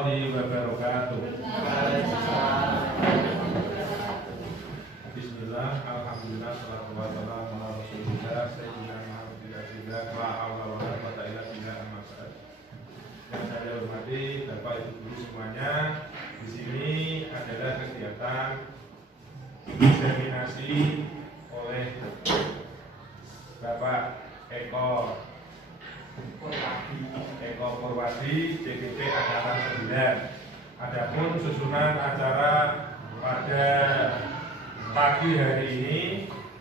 warahmatullahi wabarakatuh. Bismillah, alhamdulillah, salatu wassalamu ala rasulillah sayyidina Muhammadin rasulillah la haula wa la quwwata illa billah amma ba'd. Yang saya hormati Bapak Ibu guru semuanya, di sini adalah kegiatan diseminasi oleh Bapak Eko Purwadi DPP Angkatan 9. Adapun susunan acara pada pagi hari ini,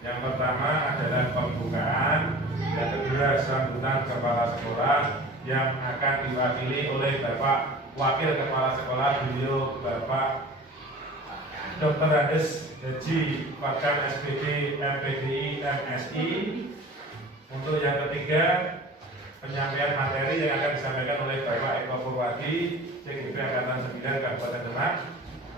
yang pertama adalah pembukaan, yang kedua sambutan kepala sekolah yang akan diwakili oleh Bapak Wakil Kepala Sekolah, beliau Bapak Dr. Andes Haji Fatkan SPD MPDI MSI. Untuk yang ketiga, penyampaian materi yang akan disampaikan oleh Bapak Eko Purwadi CGP Angkatan 9 Kabupaten Demak.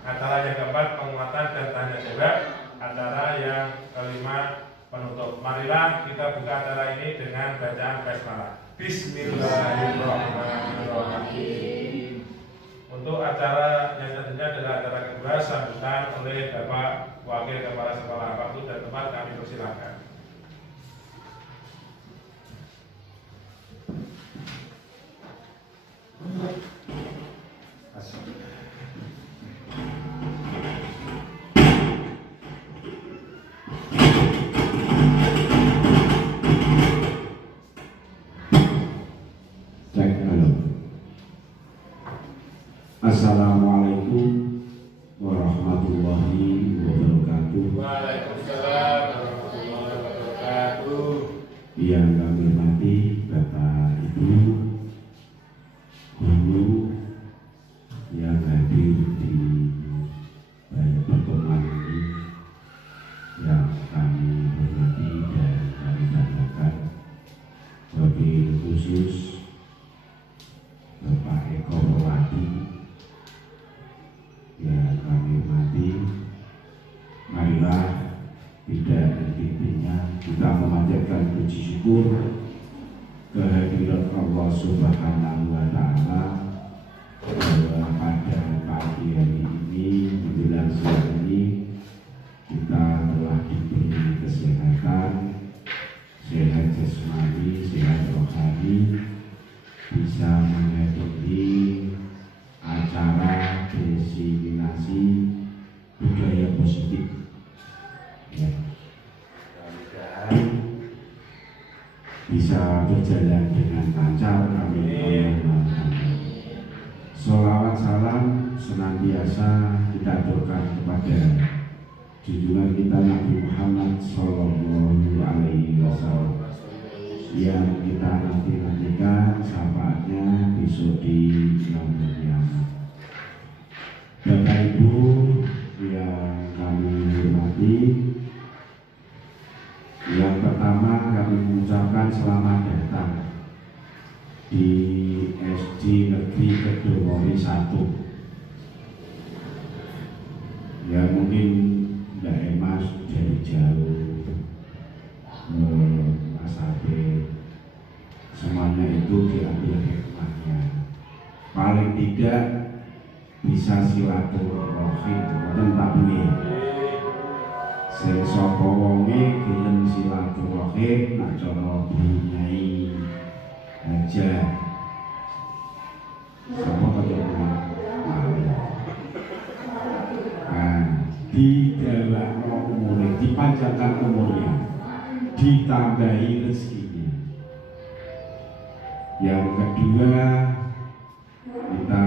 Acara yang keempat, penguatan dan tanya jawab. Acara yang kelima, penutup. Marilah kita buka acara ini dengan bacaan basmalah. Bismillahirrahmanirrahim. Untuk acara yang tentunya adalah acara kedua, sambutan oleh Bapak Wakil Kepala Sekolah. Waktu dan tempat kami persilakan. Assalamualaikum warahmatullahi wabarakatuh. Waalaikumsalam warahmatullahi wabarakatuh. Yang kami hormati Bapak Ibu guru yang hadir di pertemuan ini, yang kami hormati dan kami banggakan, wabil khusus Bapak Eko Purwadi yang kami hormati. Marilah tidak henti-hentinya kita memanjatkan puji syukur kehadirat Allah Subhanahu wa Ta'ala, bahwa pada pagi hari ini menjelang siang ini kita telah diberi kesehatan, sehat jasmani, sehat rohani, bisa menghadiri acara diseminasi budaya positif. Ya, mudah-mudahan bisa berjalan dengan lancar. Amin. Sholawat salam senantiasa kita aturkan kepada junjungan kita Nabi Muhammad Sallallahu Alaihi Wasallam, yang kita nantikan syafaatnya besok di yaumul qiyamah. Bapak Ibu yang kami hormati, yang pertama kami mengucapkan selamat datang di SD Negeri Kedomori 1. Ya mungkin Mbak Emas dari jauh, Mas Habib, semuanya itu diambil hikmahnya. Paling tidak bisa silaturahim tentang dunia. Sing sapa wonge gelem silaturahim nak cara bunyai aja. Sapa kaya di dalam umurnya, dipanjangkan umurnya, ditambahi rezekinya. Yang kedua, kita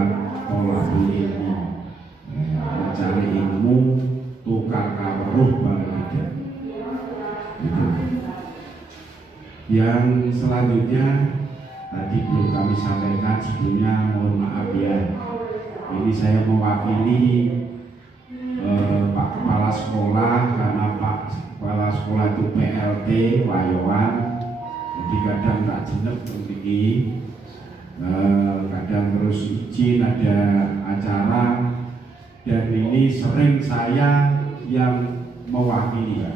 pola ilmu, mencari ilmu, tukar kaweruh paling tidak. Gitu. Yang selanjutnya tadi belum kami sampaikan, sebelumnya mohon maaf ya. Ini saya mewakili Pak Kepala Sekolah, karena Pak Kepala Sekolah itu PLT Wayoan, jadi kadang tak jenek begini, kadang terus izin ada acara, dan ini sering saya yang mewakili,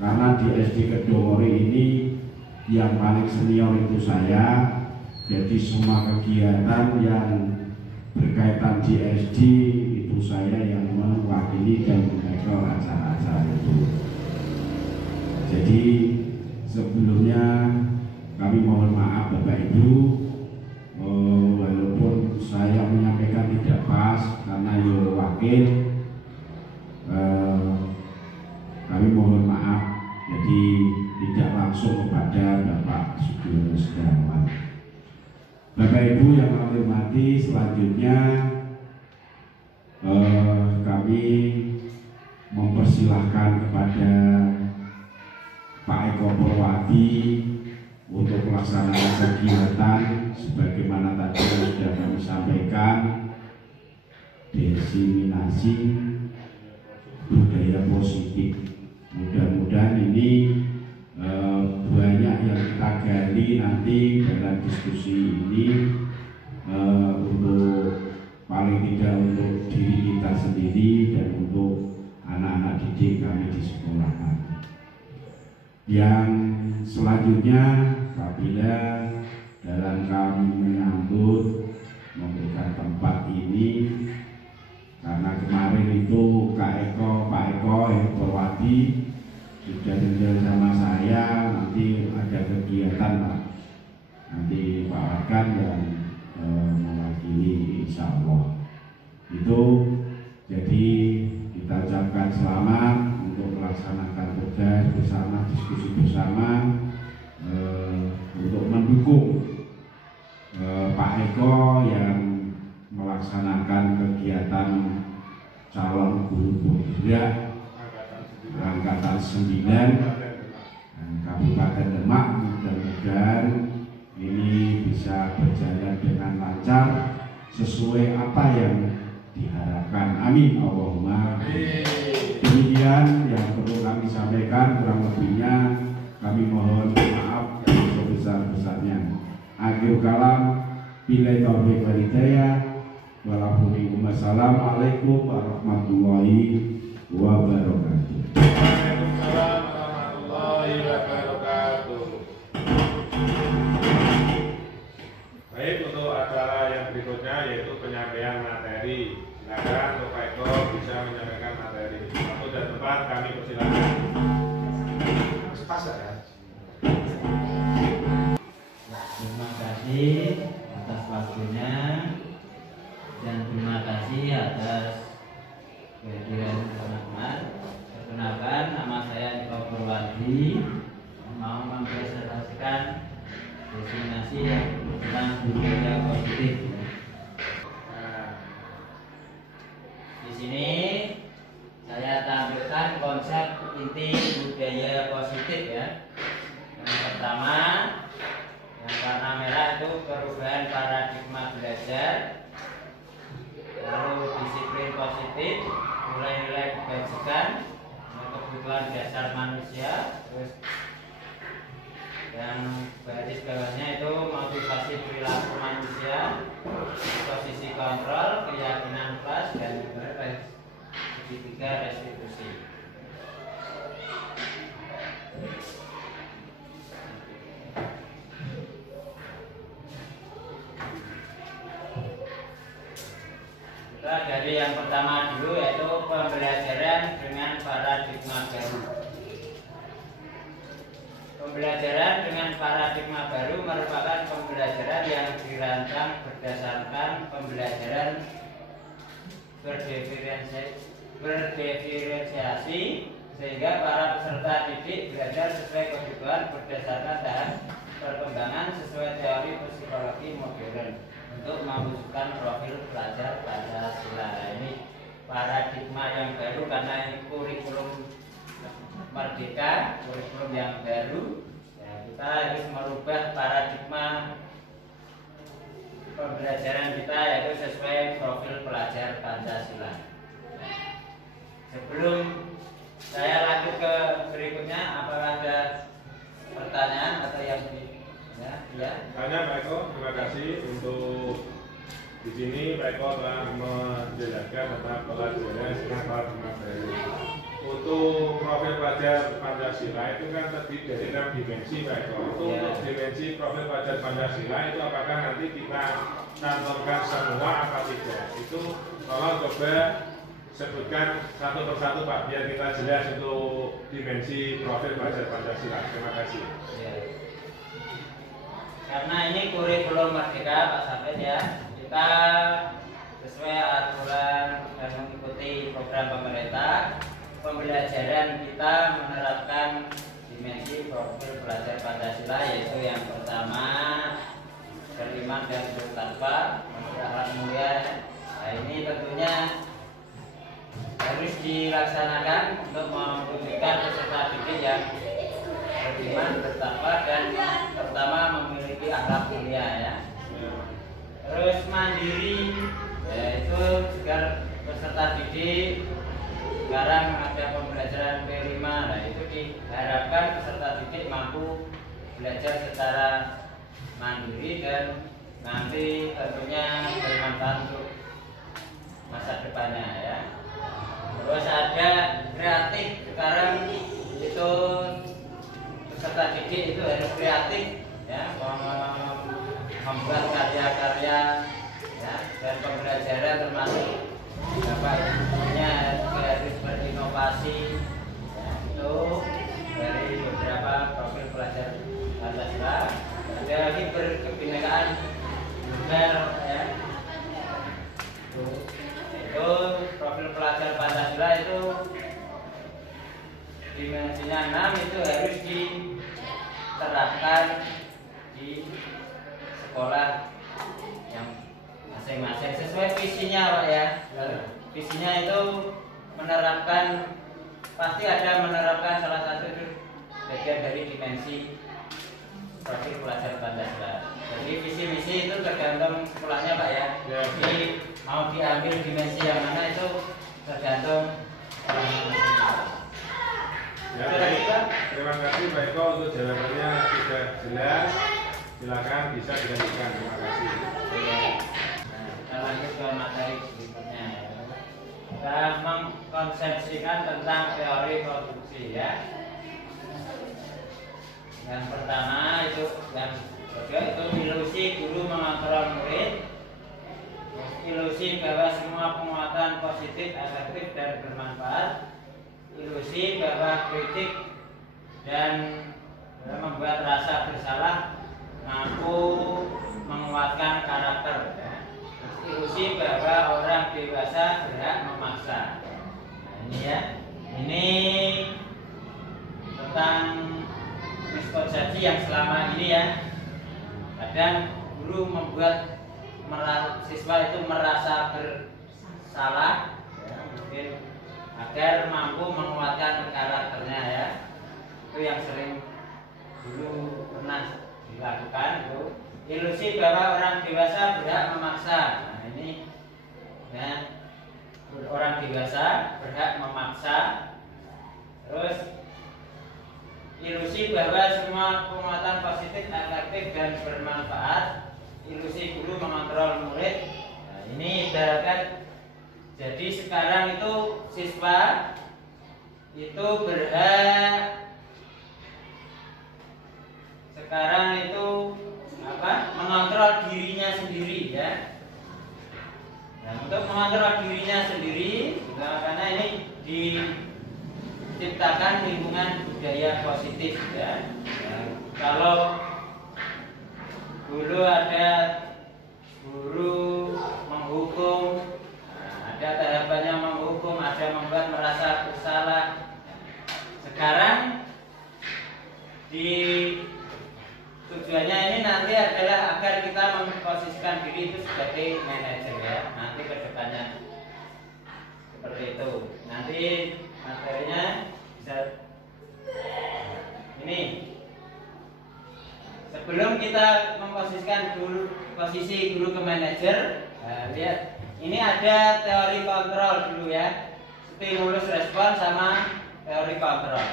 karena di SD Kedomori ini yang paling senior itu saya. Jadi semua kegiatan yang berkaitan GSD itu saya yang mewakili dan mengatur acara-acara itu. Jadi sebelumnya kami mohon maaf Bapak Ibu, walaupun saya menyampaikan tidak pas karena wakil, kami mohon maaf. Jadi tidak langsung kepada Bapak Sugiono Setiawan. Bapak Ibu yang kami hormati, selanjutnya kami mempersilahkan kepada Pak Eko Purwadi untuk melaksanakan kegiatan sebagaimana tadi sudah kami sampaikan, diseminasi budaya positif. Mudah-mudahan ini banyak yang kita gali nanti dalam diskusi ini, untuk paling tidak untuk diri kita sendiri dan untuk anak-anak didik kami di sekolah kami. Yang selanjutnya, apabila dalam kami menyambut memberikan tempat ini, karena kemarin itu Pak Eko Purwadi sudah janjian sama saya, nanti ada kegiatan Pak, nanti Pak Wakan yang mewakili insya Allah. Itu jadi kita ucapkan selamat untuk melaksanakan tugas bersama, diskusi bersama, untuk mendukung Pak Eko yang melaksanakan kegiatan calon guru bergerak Angkatan 9 dan Kabupaten Demak. Mudah-mudahan ini bisa berjalan dengan lancar sesuai apa yang diharapkan. Amin Allahumma. Demikian yang perlu kami sampaikan, kurang lebihnya kami mohon maaf yang sebesar-besarnya. Akhir kalam, billahi taufiq wal hidayah. Wassalamualaikum warahmatullahi wabarakatuh. Waalaikumsalam warahmatullahi wabarakatuh. Baik, untuk acara yang berikutnya yaitu penyampaian materi. Silakan untuk Pak Eko bisa menyampaikan materi. Waktu dan tempat kami persilakan. Terima kasih atas waktunya dan terima kasih atas kehadiran teman-teman. Perkenalkan, nama saya Eko Purwadi, mau mempresentasikan destinasi tentang budaya positif. Di sini saya tampilkan konsep inti budaya positif ya. Yang pertama, yang warna merah itu perubahan paradigma belajar, lalu disiplin positif, nilai-nilai kebajikan, kebutuhan dasar manusia, terus yang garis bawahnya itu motivasi perilaku manusia, posisi kontrol, keyakinan kelas, dan ketiga restitusi. Kita dari yang pertama dulu, yaitu pembelajaran dengan paradigma baru. Pembelajaran dengan paradigma baru merupakan pembelajaran yang dirancang berdasarkan pembelajaran berdiferensiasi sehingga para peserta didik belajar sesuai kebutuhan berdasarkan tahap perkembangan sesuai teori psikologi modern untuk mewujudkan profil pelajar Pancasila. Ini paradigma yang baru karena ini kurikulum merdeka, kurikulum yang baru ya, kita harus merubah paradigma pembelajaran kita yaitu sesuai profil pelajar Pancasila. Sebelum saya lanjut ke berikutnya, apakah ada pertanyaan atau yang ya? Hanya Pak Eko, terima kasih untuk di sini Pak Eko telah menjelaskan tentang pelajaran dengan paradigma baru. Untuk profil pelajar Pancasila itu kan terdiri dari 6 dimensi Pak Eko. Untuk dimensi profil pelajar Pancasila itu apakah nanti kita cantumkan semua apa tidak? Itu tolong coba sebutkan satu persatu Pak, biar kita jelas untuk dimensi profil pelajar Pancasila. Terima kasih. Ya. Karena ini kurikulum merdeka Pak Sabit ya, kita sesuai aturan dan mengikuti program pemerintah, pembelajaran kita menerapkan dimensi profil pelajar Pancasila, yaitu yang pertama beriman dan bertakwa, akhlak mulia. Nah, ini tentunya harus dilaksanakan untuk mewujudkan peserta didik yang beriman, bertakwa, dan pertama memiliki akhlak mulia ya. Terus mandiri, yaitu agar peserta didik sekarang ada pembelajaran P5. Nah, itu diharapkan peserta didik mampu belajar secara mandiri dan nanti tentunya bermanfaat untuk masa depannya ya. Terus ada kreatif, sekarang itu peserta didik itu harus kreatif ya, membuat karya-karya ya, dan pembelajaran termasuk bapaknya harus berinovasi ya, itu dari beberapa profil pelajar Pancasila. Ada lagi berkebinekaan lumer ya, itu profil pelajar Pancasila itu dimensinya 6, itu harus diterapkan di sekolah yang masing-masing sesuai visinya Pak ya. Visinya itu menerapkan, pasti ada menerapkan salah satu bagian dari dimensi profil pelajar Pancasila. Jadi visi-visi itu tergantung sekolahnya Pak ya. Jadi mau diambil dimensi yang mana itu tergantung ya, terima kasih Pak Eko untuk jawabannya sudah jelas. Silakan bisa dilanjutkan. Terima kasih. Nah, kita lanjut ke materi berikutnya. Kita mengkonsepsikan tentang teori konstruksi ya. Yang pertama itu yang kedua itu ilusi guru mengontrol murid. Ilusi bahwa semua penguatan positif, efektif dan bermanfaat. Ilusi bahwa kritik dan membuat rasa bersalah mampu menguatkan karakter ya. Ilusi bahwa orang dewasa berhak memaksa. Nah, ini ya, ini tentang miskonsepsi yang selama ini ya, kadang guru membuat siswa itu merasa bersalah ya, mungkin agar mampu menguatkan karakternya ya. Itu yang sering dulu pernah dilakukan itu. Ilusi bahwa orang dewasa berhak memaksa. Nah, ini ya, orang dewasa berhak memaksa. Terus ilusi bahwa semua penguatan positif, efektif dan bermanfaat. Ilusi guru mengontrol murid. Nah, ini ibaratkan jadi sekarang itu siswa itu berhak, sekarang itu mengontrol dirinya sendiri ya. Nah, untuk mengontrol dirinya sendiri, karena ini diciptakan lingkungan budaya positif ya. Nah, kalau dulu ada guru menghukum, ada tahapannya menghukum, ada membuat merasa bersalah. Sekarang tujuannya ini nanti adalah agar kita memposisikan diri itu sebagai manajer ya. Nanti ke depannya seperti itu. Nanti materinya bisa ini. Sebelum kita memposisikan posisi guru ke manajer, nah, lihat ini ada teori kontrol dulu ya, stimulus respon sama teori kontrol.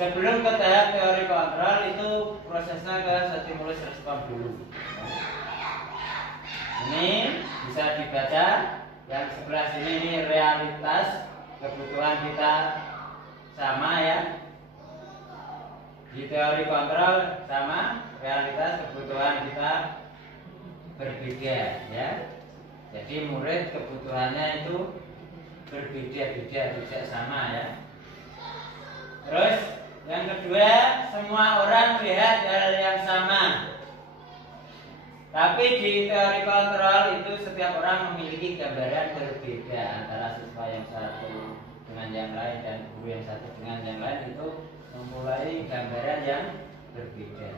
Sebelum ke tahap teori kontrol itu prosesnya ke stimulus respon dulu. Ini bisa dibaca yang sebelah sini, ini realitas kebutuhan kita sama ya. Di teori kontrol sama, realitas kebutuhan kita berbeda ya. Jadi murid kebutuhannya itu berbeda-beda, tidak sama ya. Terus yang kedua, semua orang melihat hal yang sama. Tapi di teori kontrol itu setiap orang memiliki gambaran berbeda antara siswa yang satu dengan yang lain dan guru yang satu dengan yang lain itu memulai gambaran yang berbeda.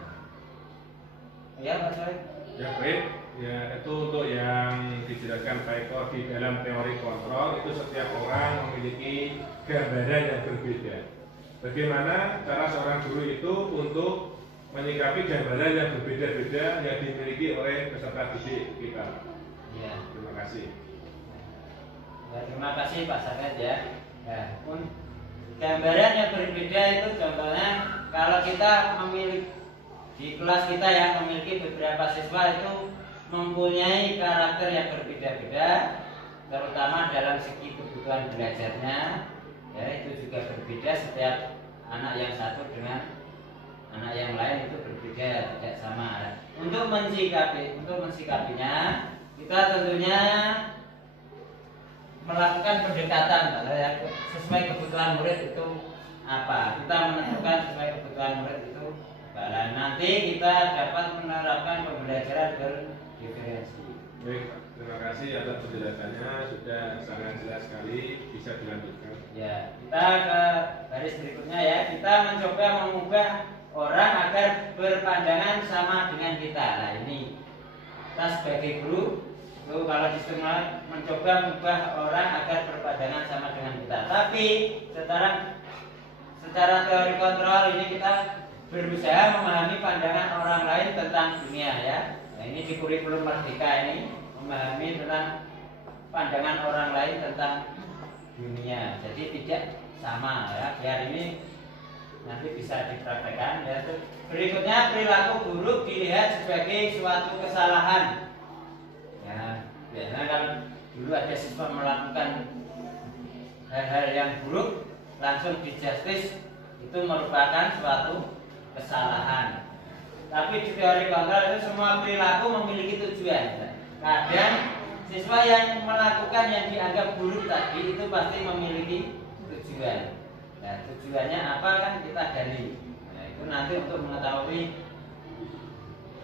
Ya Pak Soe? Ya baik, ya itu untuk yang dijelaskan Pak Eko di dalam teori kontrol itu setiap orang memiliki gambaran yang berbeda. Bagaimana cara seorang guru itu untuk menyikapi gambaran yang berbeda-beda yang dimiliki oleh peserta didik kita? Ya. Terima kasih. Ya, terima kasih Pak Saket ya. Nah, gambaran yang berbeda itu contohnya kalau kita memiliki di kelas kita yang memiliki beberapa siswa itu mempunyai karakter yang berbeda-beda, terutama dalam segi kebutuhan belajarnya. Ya, itu juga berbeda, setiap anak yang satu dengan anak yang lain itu berbeda, tidak sama. Untuk mensikapinya kita tentunya melakukan pendekatan ya, sesuai kebutuhan murid itu apa. Kita menentukan sesuai kebutuhan murid itu apa. Nanti kita dapat menerapkan pembelajaran berdiferensi. Baik, terima kasih atas penjelasannya, sudah sangat jelas sekali, bisa dilanjutkan. Ya, kita ke baris berikutnya ya. Kita mencoba mengubah orang agar berpandangan sama dengan kita. Nah ini kita sebagai guru itu kalau disuruh mencoba mengubah orang agar berpandangan sama dengan kita. Tapi secara teori kontrol ini kita berusaha memahami pandangan orang lain tentang dunia ya. Nah ini di kurikulum Merdeka ini memahami tentang pandangan orang lain tentang dunia. Jadi tidak sama ya. Biar ini nanti bisa dipraktekkan ya. Berikutnya, perilaku buruk dilihat sebagai suatu kesalahan. Ya, biasanya kalau dulu ada siswa melakukan hal-hal yang buruk langsung dijustis, itu merupakan suatu kesalahan. Tapi di teori kontrol itu semua perilaku memiliki tujuan. Kadang siswa yang melakukan yang dianggap buruk tadi itu pasti memiliki tujuan. Nah, tujuannya apa kan kita gali. Nah, itu nanti untuk mengetahui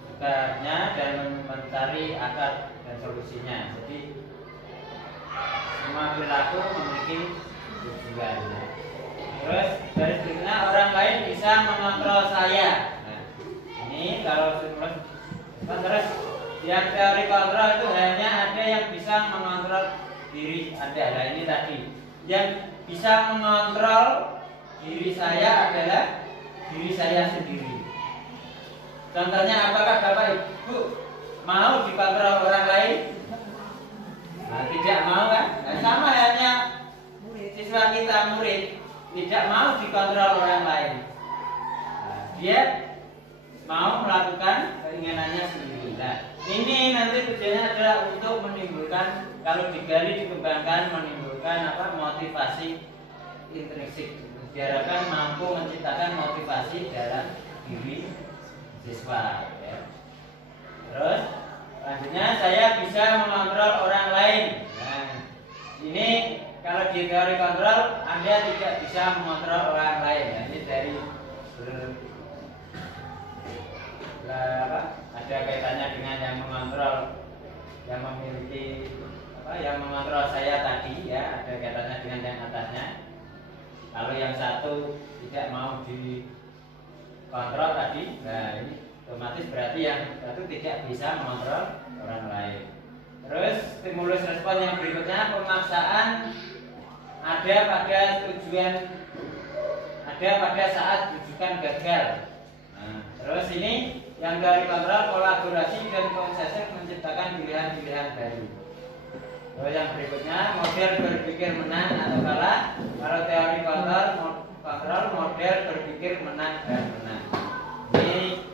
sebabnya dan mencari akar dan solusinya. Jadi semua perilaku memiliki tujuan. Terus dari berikutnya, orang lain bisa mengontrol saya. Nah, ini kalau terus yang teori kontrol itu hanya ada yang bisa mengontrol diri Anda. Nah ini tadi yang bisa mengontrol diri saya adalah diri saya sendiri. Contohnya, apakah Bapak Ibu mau dikontrol orang lain? Nah, tidak mau kan? Nah, sama halnya siswa kita murid tidak mau dikontrol orang lain. Nah, dia mau melakukan keinginannya sendiri. Nah, ini nanti tujuannya adalah untuk menimbulkan, kalau digali dikembangkan, menimbulkan motivasi intrinsik. Diharapkan mampu menciptakan motivasi dalam diri siswa ya. Terus selanjutnya, saya bisa mengontrol orang lain. Nah, ini kalau di teori kontrol Anda tidak bisa mengontrol orang lain. Nah, ini dari ada kaitannya dengan yang mengontrol, yang memiliki yang mengontrol saya tadi ya, ada kaitannya dengan yang atasnya. Kalau yang satu tidak mau dikontrol tadi, nah ini otomatis berarti yang satu tidak bisa mengontrol orang lain. Terus stimulus respon yang berikutnya, pemaksaan ada pada saat rujukan gagal. Nah, terus ini yang dari kontrol, kolaborasi dan konsensus menciptakan pilihan-pilihan baru. Terus yang berikutnya, model berpikir menang atau kalah. Kalau teori kontrol model berpikir menang dan menang. Ini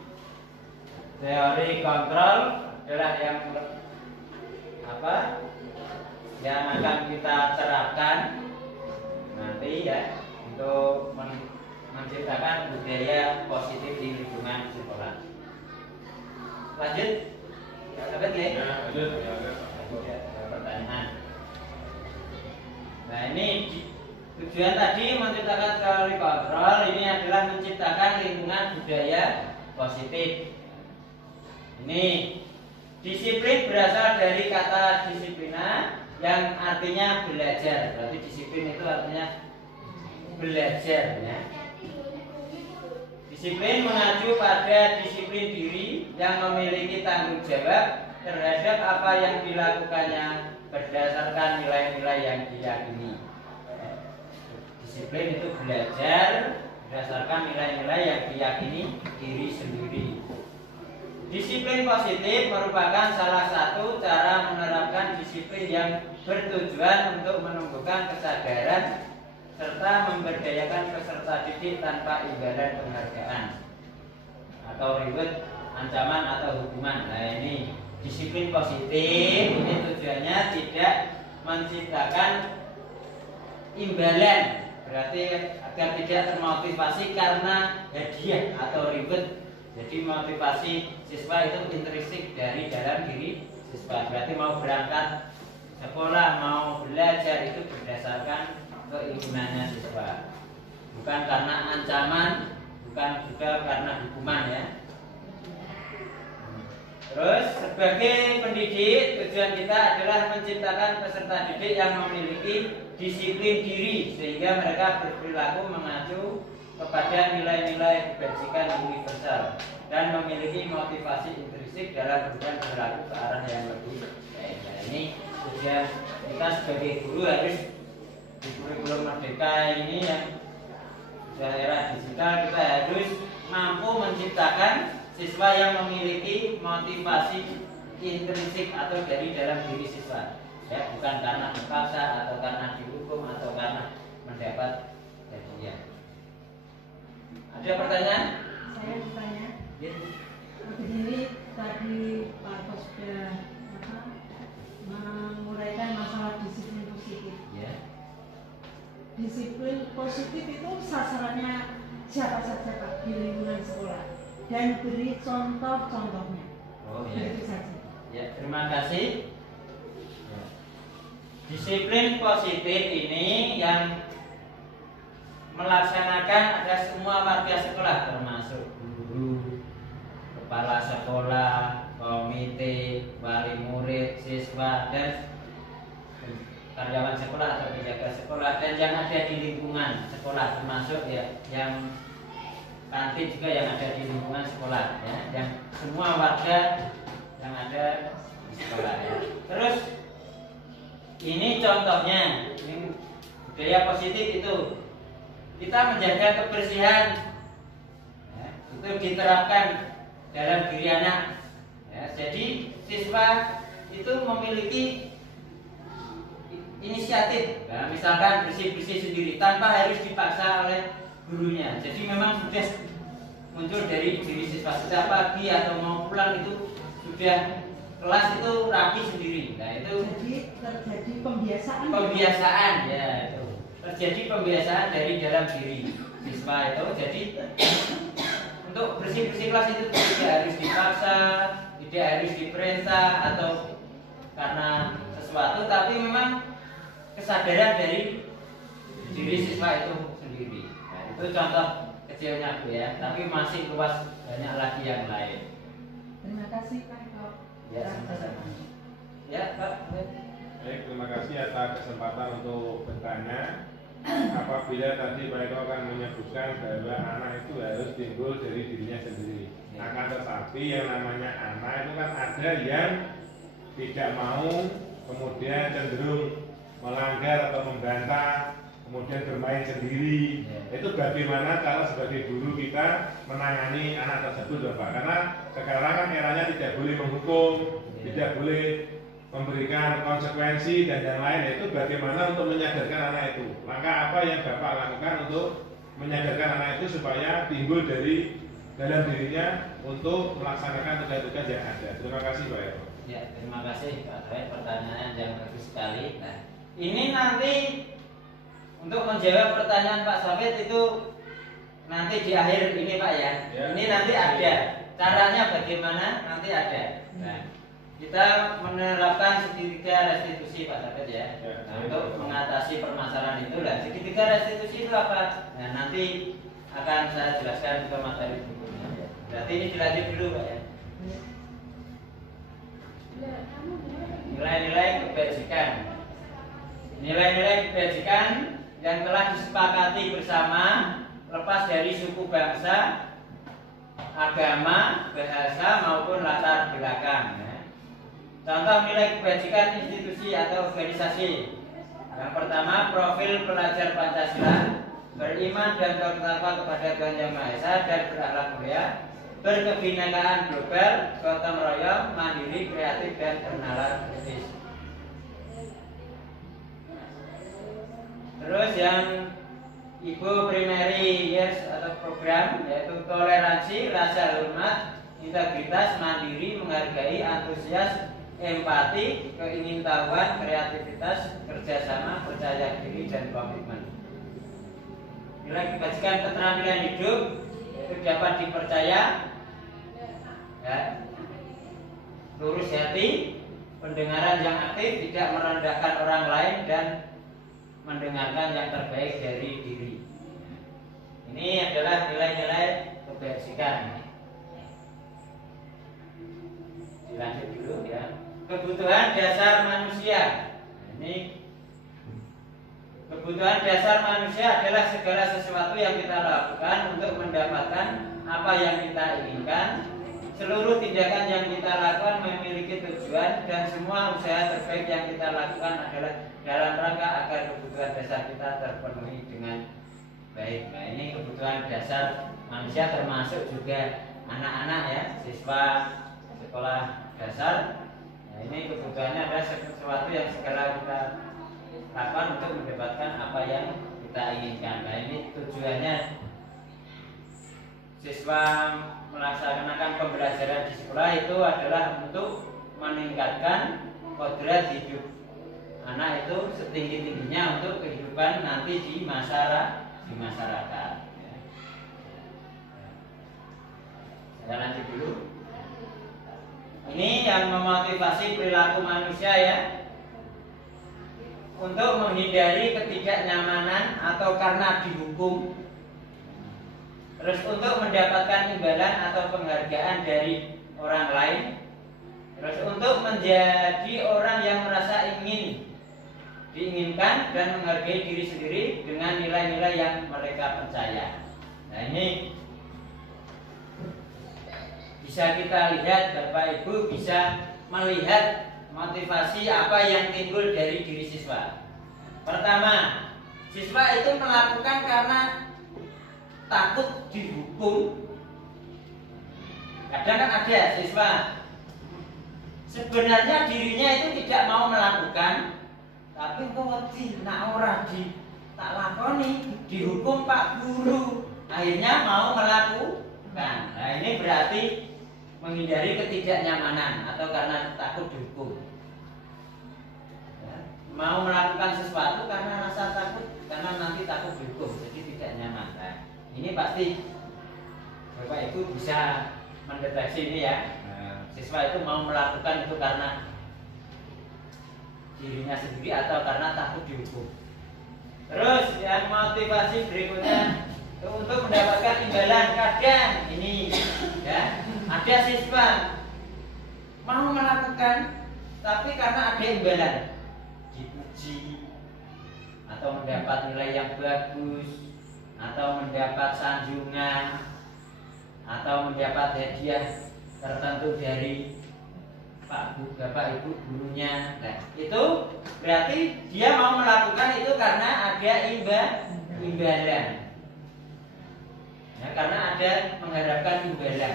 teori kontrol adalah yang akan kita terapkan ini ya, untuk menciptakan budaya positif di lingkungan sekolah. Lanjut, dapat ya? Ya, lanjut. Ya, pertanyaan. Nah ini tujuan tadi menciptakan kalori kontrol ini adalah menciptakan lingkungan budaya positif. Ini disiplin berasal dari kata disiplina yang artinya belajar. Berarti disiplin itu artinya belajar ya. Disiplin mengacu pada disiplin diri yang memiliki tanggung jawab terhadap apa yang dilakukannya berdasarkan nilai-nilai yang diyakini. Disiplin itu belajar berdasarkan nilai-nilai yang diyakini diri sendiri. Disiplin positif merupakan salah satu cara menerapkan disiplin yang bertujuan untuk menumbuhkan kesadaran serta memberdayakan peserta didik tanpa imbalan penghargaan atau reward, ancaman atau hukuman. Nah ini disiplin positif ini tujuannya tidak menciptakan imbalan, berarti agar tidak termotivasi karena hadiah atau reward. Jadi motivasi siswa itu intrinsik dari dalam diri siswa. Berarti mau berangkat sekolah, mau belajar itu berdasarkan keinginannya siswa, bukan karena ancaman, bukan juga karena hukuman ya. Terus sebagai pendidik tujuan kita adalah menciptakan peserta didik yang memiliki disiplin diri sehingga mereka berperilaku mengacu kepada nilai-nilai kebajikan universal dan memiliki motivasi intrinsik dalam berubah berlaku ke arah yang lebih baik. Nah, ini tujuan kita sebagai guru harus di kurikulum merdeka ini yang sudah era digital, kita harus mampu menciptakan siswa yang memiliki motivasi intrinsik atau dari dalam diri siswa ya, bukan karena terpaksa atau karena dihukum atau karena mendapat hadiah. Ada pertanyaan? Saya bertanya. Ya. Begini tadi Pak Bos sudah menguraikan masalah disiplin positif. Ya. Disiplin positif itu sasarannya siapa saja Pak di lingkungan sekolah dan beri contoh-contohnya. Oh ya. Itu saja. Ya, terima kasih. Ya. Disiplin positif ini yang melaksanakan ada semua warga sekolah termasuk guru, kepala sekolah, komite, wali murid, siswa dan karyawan sekolah atau penjaga sekolah dan yang ada di lingkungan sekolah termasuk ya yang kantin juga yang ada di lingkungan sekolah ya, yang semua warga yang ada di sekolah ya. Terus ini contohnya ini budaya positif itu kita menjaga kebersihan ya, itu diterapkan dalam diri anak ya, jadi siswa itu memiliki inisiatif ya, misalkan bersih-bersih sendiri tanpa harus dipaksa oleh gurunya. Jadi memang sudah muncul dari diri siswa sejak pagi atau mau pulang itu sudah kelas itu rapi sendiri. Nah itu Jadi terjadi pembiasaan. Pembiasaan ya itu. Terjadi pembiasaan dari dalam diri siswa itu. Jadi untuk bersih-bersih kelas itu tidak harus dipaksa, tidak harus diperintah atau karena sesuatu, tapi memang kesadaran dari diri siswa itu sendiri. Nah, itu contoh kecilnya Bu ya, tapi masih luas banyak lagi yang lain. Terima kasih Pak Eko. Ya, sama-sama. Ya, Pak. Baik, terima kasih atas kesempatan untuk bertanya. Apabila tadi Pak Eko akan menyebutkan bahwa anak itu harus timbul dari dirinya sendiri. Akan tetapi yang namanya anak itu kan ada yang tidak mau, kemudian cenderung melanggar atau membantah, kemudian bermain sendiri. Itu bagaimana cara sebagai guru kita menangani anak tersebut, Pak? Karena sekarang kan eranya tidak boleh menghukum, tidak boleh memberikan konsekuensi dan yang lain. Itu bagaimana untuk menyadarkan anak itu? Langkah apa yang Bapak lakukan untuk menyadarkan anak itu supaya timbul dari dalam dirinya untuk melaksanakan tugas-tugas yang ada? Terima kasih Pak Eko. Ya, terima kasih Pak Dwi, pertanyaan yang bagus sekali. Nah, ini nanti untuk menjawab pertanyaan Pak Safid itu nanti di akhir ini Pak ya. Ini nanti ada caranya bagaimana, nanti ada. Nah, kita menerapkan segitiga restitusi Pak Safid ya. Nah, untuk mengatasi permasalahan itu lah. Segitiga restitusi itu apa? Nah, nanti akan saya jelaskan ke materi berikutnya. Berarti ini dilanjut dulu Pak ya. Nilai-nilai kebajikan. Nilai-nilai kebajikan yang telah disepakati bersama lepas dari suku bangsa, agama, bahasa maupun latar belakang. Contoh nilai kebajikan institusi atau organisasi. Yang pertama, profil pelajar Pancasila, beriman dan bertakwa kepada Tuhan Yang Maha Esa dan berakhlak mulia, berkebinekaan global, gotong royong, mandiri, kreatif dan bernalar kritis. Terus yang Ibu primary years atau program yaitu toleransi, rasa hormat, integritas, mandiri, menghargai, antusias, empati, keingintahuan, kreativitas, kerjasama, percaya diri dan komitmen. Nilai kebajikan keterampilan hidup yaitu dapat dipercaya, ya, lurus hati, pendengaran yang aktif, tidak merendahkan orang lain dan mendengarkan yang terbaik dari diri. Ini adalah nilai-nilai kebajikan. Dilanjut dulu ya. Kebutuhan dasar manusia. Ini kebutuhan dasar manusia adalah segala sesuatu yang kita lakukan untuk mendapatkan apa yang kita inginkan. Seluruh tindakan yang kita lakukan memiliki tujuan dan semua usaha terbaik yang kita lakukan adalah dalam rangka agar kebutuhan dasar kita terpenuhi dengan baik. Nah, ini kebutuhan dasar manusia termasuk juga anak-anak ya, siswa sekolah dasar. Nah, ini kebutuhannya adalah sesuatu yang segera kita lakukan untuk mendapatkan apa yang kita inginkan. Nah, ini tujuannya siswa melaksanakan pembelajaran di sekolah itu adalah untuk meningkatkan kodrat hidup anak itu setinggi-tingginya untuk kehidupan nanti di masyarakat. Saya lanjut dulu. Ini yang memotivasi perilaku manusia ya, untuk menghindari ketidaknyamanan atau karena dihukum. Terus untuk mendapatkan imbalan atau penghargaan dari orang lain. Terus untuk menjadi orang yang merasa diinginkan dan menghargai diri sendiri dengan nilai-nilai yang mereka percaya. Nah, ini bisa kita lihat, Bapak Ibu bisa melihat motivasi apa yang timbul dari diri siswa. Pertama, siswa itu melakukan karena takut dihukum. Kadang kan ada siswa sebenarnya dirinya itu tidak mau melakukan, tapi kok wedi nak ora tak lakoni dihukum Pak Guru, akhirnya mau melakukan. Nah, ini berarti menghindari ketidaknyamanan atau karena takut dihukum. Ya, mau melakukan sesuatu karena rasa takut, karena nanti takut dihukum, jadi tidak nyaman. Nah, ini pasti Bapak Ibu bisa mendeteksi ini ya. Siswa itu mau melakukan itu karena dirinya sendiri atau karena takut dihukum. Terus yang motivasi berikutnya untuk mendapatkan imbalan. Kadang ini ya, ada siswa mau melakukan tapi karena ada imbalan, dipuji atau mendapat nilai yang bagus, atau mendapat sanjungan, atau mendapat hadiah tertentu dari Bapak Ibu gurunya. Nah, itu berarti dia mau melakukan itu karena ada imbalan. Ya, karena ada mengharapkan imbalan.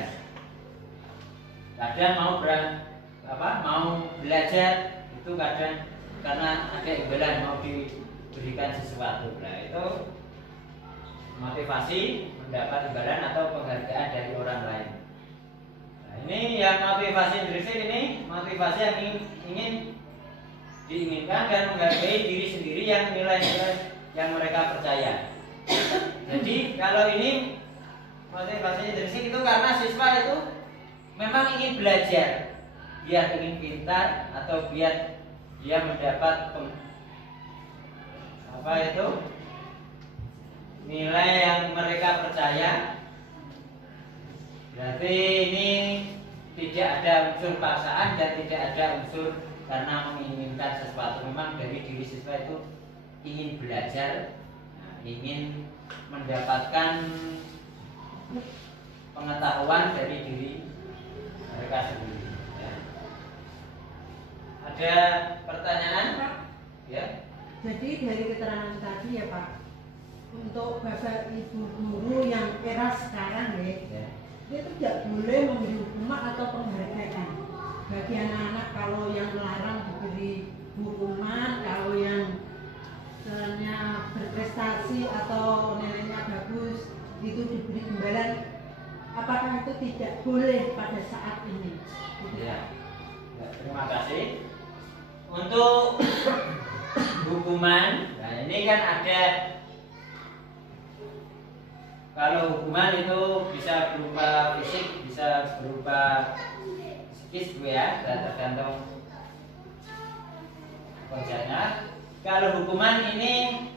Kadang mau belajar itu kadang karena ada imbalan, mau diberikan sesuatu. Nah, itu motivasi mendapat imbalan atau penghargaan dari orang lain. Nah, ini yang motivasi intrinsik, ini motivasi yang ingin diinginkan dan menghargai diri sendiri yang nilai-nilai yang mereka percaya. Jadi kalau ini motivasi intrinsik itu karena siswa itu memang ingin belajar, dia ingin pintar atau biar dia mendapat nilai yang mereka percaya. Berarti ini tidak ada unsur paksaan dan tidak ada unsur karena menginginkan sesuatu. Memang dari diri siswa itu ingin belajar, ingin mendapatkan pengetahuan dari diri mereka sendiri. Ya. Ada pertanyaan, Pak? Ya. Jadi dari keterangan tadi ya Pak, untuk bapak ibu guru yang era sekarang ya, dia tidak boleh memberi hukuman atau penghargaan bagi anak-anak. Kalau yang melarang diberi hukuman, kalau yang misalnya berprestasi atau nilainya bagus itu diberi imbalan. Apakah itu tidak boleh pada saat ini? Ya. Terima kasih. Untuk hukuman, nah ini kan ada, kalau hukuman itu bisa berupa fisik, bisa berupa psikis, Bu ya, tergantung kerjanya. Kalau hukuman ini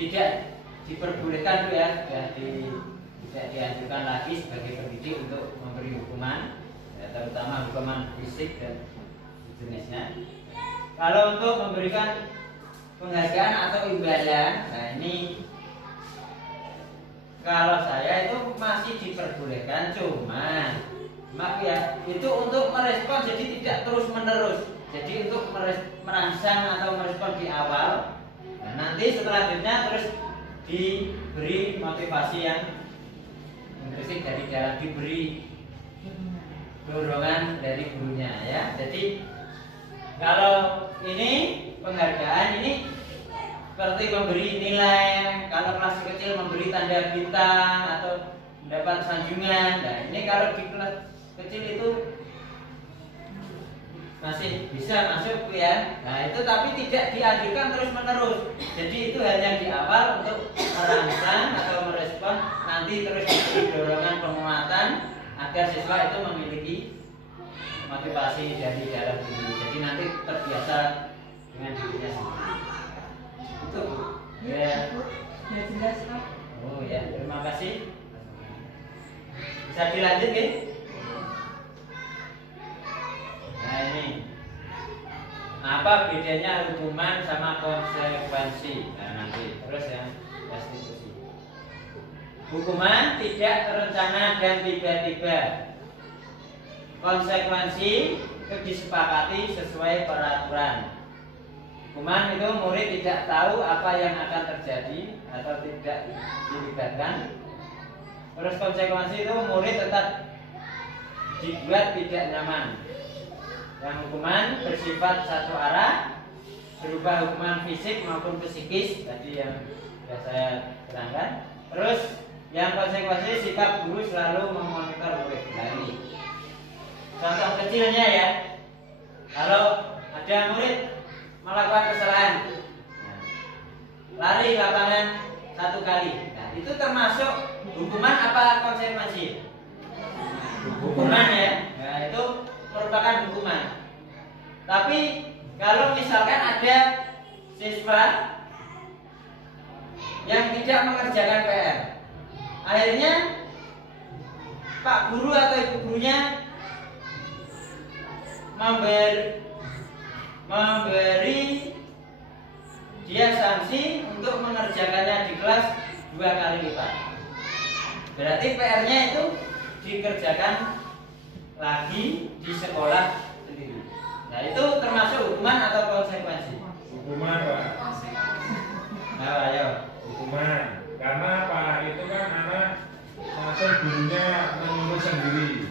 tidak diperbolehkan, Bu ya, tidak dianjurkan lagi sebagai pendidik untuk memberi hukuman, ya, terutama hukuman fisik dan jenisnya. Kalau untuk memberikan penghargaan atau imbalan, nah ini kalau saya itu masih diperbolehkan, cuman ya itu untuk merespon, jadi tidak terus menerus. Jadi untuk merangsang atau merespon di awal, nah nanti selanjutnya terus diberi motivasi yang intrinsik dari dalam, diberi dorongan dari gurunya ya. Jadi kalau ini penghargaan ini seperti memberi nilai, kalau kelas kecil memberi tanda bintang atau mendapat sanjungan. Nah ini kalau di kelas kecil itu masih bisa masuk ya. Nah itu tapi tidak dianjurkan terus menerus. Jadi itu hanya di awal untuk merangsang atau merespon, nanti terus diberi dorongan penguatan agar siswa itu memiliki motivasi dari dalam diri. Jadi nanti terbiasa dengan dirinya sendiri. Itu ya. Ya jelas Pak. Oh ya, terima kasih. Bisa dilanjut ya? Nah ini, apa bedanya hukuman sama konsekuensi? Nah nanti terus ya, restitusi. Hukuman tidak terencana dan tiba-tiba. Konsekuensi itu disepakati sesuai peraturan. Hukuman itu murid tidak tahu apa yang akan terjadi atau tidak dilibatkan. Terus konsekuensi itu murid tetap dibuat tidak nyaman. Yang hukuman bersifat satu arah, berupa hukuman fisik maupun psikis tadi yang sudah saya terangkan. Terus yang konsekuensi sikap guru selalu memonitor murid. Nah ini contoh kecilnya ya, kalau ada murid melakukan kesalahan, lari lapangan 1 kali, nah itu termasuk hukuman apa konsekuensi? Hukuman ya, nah itu merupakan hukuman. Tapi kalau misalkan ada siswa yang tidak mengerjakan PR, akhirnya Pak Guru atau Ibu Gurunya memberi dia sanksi untuk mengerjakannya di kelas 2 kali lipat. Berarti PR-nya itu dikerjakan lagi di sekolah sendiri. Nah itu termasuk hukuman atau konsekuensi? Hukuman Pak. Nah ayo. Hukuman. Karena Pak itu kan anak langsung gurunya menyuruh sendiri.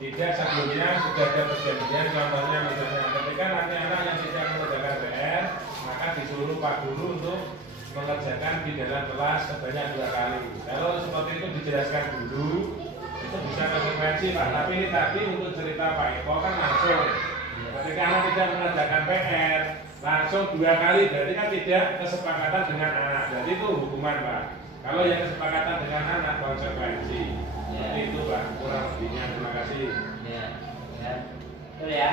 Tidak sebelumnya sudah ada perjanjian, contohnya misalnya ketika nanti anak yang tidak mengerjakan PR, maka disuruh Pak Guru untuk mengerjakan di dalam kelas sebanyak 2 kali. Kalau seperti itu dijelaskan dulu, itu bisa konsekuensi Pak. Tapi ini tadi untuk cerita Pak Eko kan langsung Ketika anak tidak mengerjakan PR langsung 2 kali, berarti kan tidak kesepakatan dengan anak. Jadi itu hukuman, Pak. Kalau yang kesepakatan dengan anak konsekuensi. Jadi itu, Pak, kurang lebihnya. Terima kasih. Ya, ya, betul ya.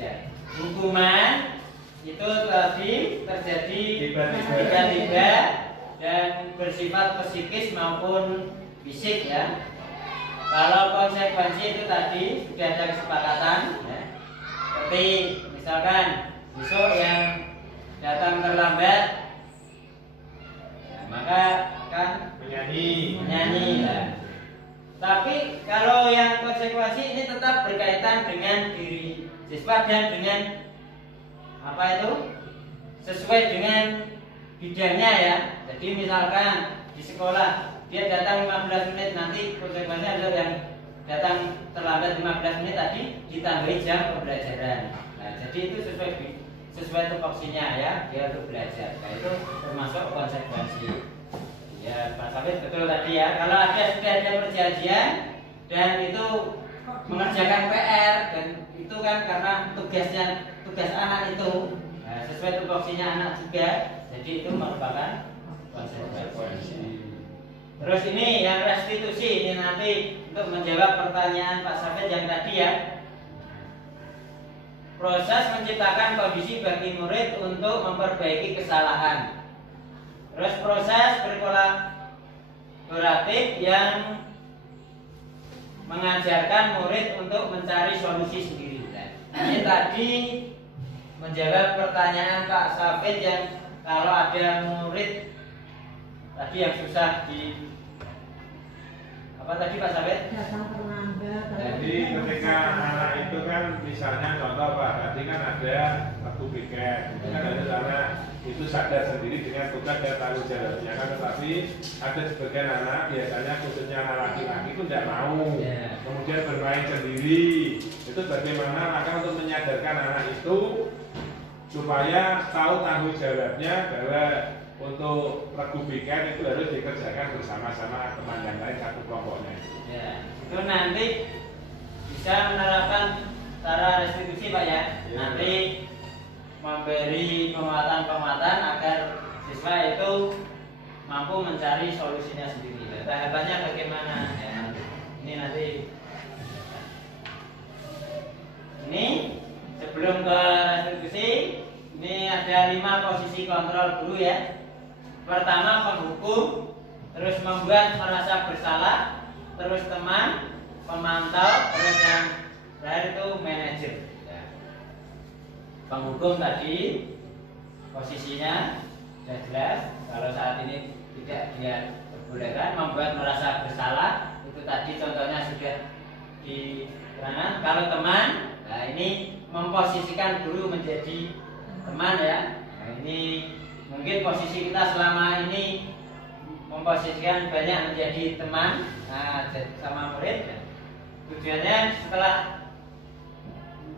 Ya, hukuman itu tadi terjadi tiba-tiba dan bersifat psikis maupun fisik ya. Kalau konsekuensi itu tadi sudah ada kesepakatan ya. Seperti misalkan besok yang datang terlambat ya, maka kan menyanyi ya. Tapi kalau yang konsekuensi ini tetap berkaitan dengan diri siswa dan dengan apa itu sesuai dengan bidangnya ya. Jadi misalkan di sekolah dia datang 15 menit, nanti konsekuensinya adalah yang datang terlambat 15 menit tadi ditambahi jam pembelajaran. Nah, jadi itu sesuai tupoksinya ya, dia untuk belajar. Nah, itu termasuk konsekuensi. Ya, Pak Sabit betul tadi ya. Kalau sudah ada perjanjian dan itu mengerjakan PR dan itu kan karena tugas anak itu nah, sesuai tupoksinya anak juga, jadi itu merupakan konsekuensi. Terus ini yang restitusi ini nanti untuk menjawab pertanyaan Pak Sabit yang tadi ya. Proses menciptakan kondisi bagi murid untuk memperbaiki kesalahan. Terus proses berkolaboratif yang mengajarkan murid untuk mencari solusi sendiri. Ini tadi menjawab pertanyaan Pak Sabit yang kalau ada murid tadi yang susah di apa tadi Pak Sabit? Datang terlambat. Jadi ketika anak itu kan misalnya contoh Pak, tadi kan ada waktu piket, itu kan ada anak itu sadar sendiri dengan tugas dan tanggung jawabnya kan, tetapi ada sebagian anak biasanya khususnya anak laki-laki itu tidak mau, kemudian bermain sendiri. Itu bagaimana maka untuk menyadarkan anak itu supaya tahu tanggung jawabnya bahwa untuk regu piket itu harus dikerjakan bersama-sama teman yang lain satu kelompoknya. Ya, itu nanti bisa menerapkan cara restitusi Pak ya. Nanti memberi penguatan-penguatan agar siswa itu mampu mencari solusinya sendiri. Tahapannya bagaimana? Ya, ini nanti. Ini sebelum ke restitusi, ini ada 5 posisi kontrol guru ya. Pertama penghukum, terus membuat merasa bersalah, terus teman, pemantau, terus yang terakhir itu manajer. Ya. Penghukum tadi posisinya sudah jelas. Kalau saat ini tidak dia perbolehkan, membuat merasa bersalah itu tadi contohnya sudah diterangkan. Kalau teman, nah ini memposisikan guru menjadi teman ya. Nah, ini mungkin posisi kita selama ini memposisikan banyak menjadi teman sama murid. Tujuannya setelah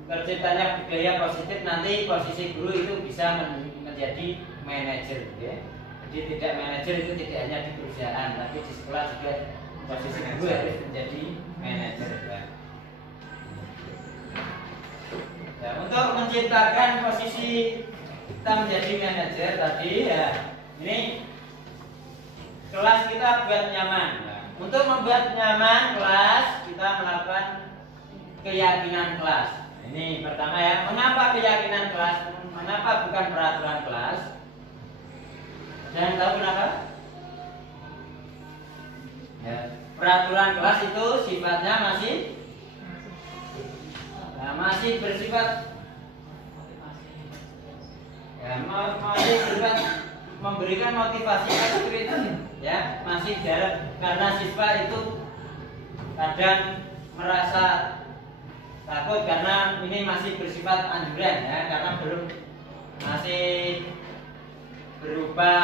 terciptanya budaya positif, nanti posisi guru itu bisa menjadi manajer ya. Jadi tidak manajer itu tidak hanya di perusahaan, tapi di sekolah juga posisi guru harus menjadi manajer ya. Ya, untuk menciptakan posisi kita menjadi manajer tadi ya, ini kelas kita buat nyaman. Untuk membuat nyaman kelas, kita melakukan keyakinan kelas. Ini pertama ya, mengapa keyakinan kelas? Mengapa bukan peraturan kelas? Jangan tahu kenapa? Ya, peraturan kelas itu sifatnya masih bersifat ya, masih bersifat memberikan motivasi kritis ya, masih karena siswa itu kadang merasa takut karena ini masih bersifat anjuran ya, karena belum masih berupa